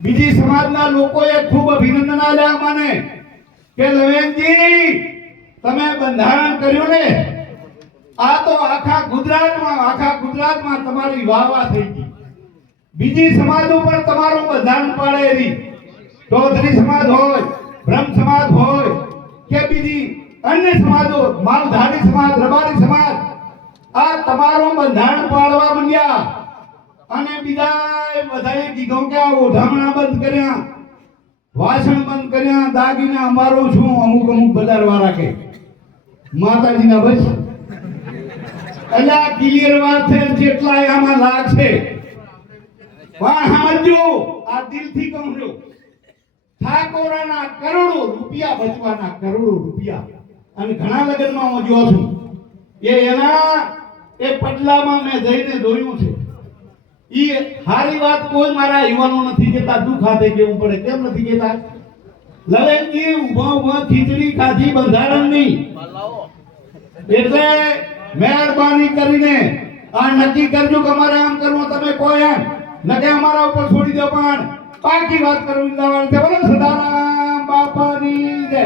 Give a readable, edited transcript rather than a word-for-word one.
બીજી સમાજના લોકોએ ખૂબ અભિનંદન આપ્યા મને કે લવેનજી તમે બંધારણ કર્યું ને આ તો આખા ગુજરાતમાં તમારી વાહ થઈ ગઈ. બીજી સમાજ ઉપર તમારું બંધારણ પાડે રહી. ચૌધરી સમાજ હોય, બ્રહ્મ સમાજ હોય કે બીજી અન્ય સમાજો, માલધારી સમાજ, રબારી સમાજ, આ તમારું બંધારણ પાડવા માંડ્યા અને બીજા બધાએ કીધું કે આ ઓઢામણા બંધ કર્યા, વાસણ બંધ કર્યા, દાગીના અમારો છું. અમુક બજાર વાળા કે માતાજીના બસ એટલે આ ક્લિયર વાત છે. જેટલા આમાં લાગશે પણ સમજો, આ દિલથી કહું છું, ઠાકોરાના કરોડો રૂપિયા બચવાના, કરોડો રૂપિયા. અને ઘણા લગ્નમાં હું જોઉં છું એ પટલામાં મેં જઈને જોયું છે. ઈ હારી વાત કોઈ મારા યુવાનો નથી કહેતા. દુઃખ હાથે કેવું પડે. કેમ નથી કહેતા? લલેનજી ઉભા ખીચડી ખાધી બંધારણની. એટલે મહેરબાની કરીને આ નક્કી કરજો કે અમારે આમ કરવું. તમે કોઈ એમ નકે અમારા ઉપર છોડી દો, પણ પાકી વાત કરવી. બોલો સદારામ બાપાની જય.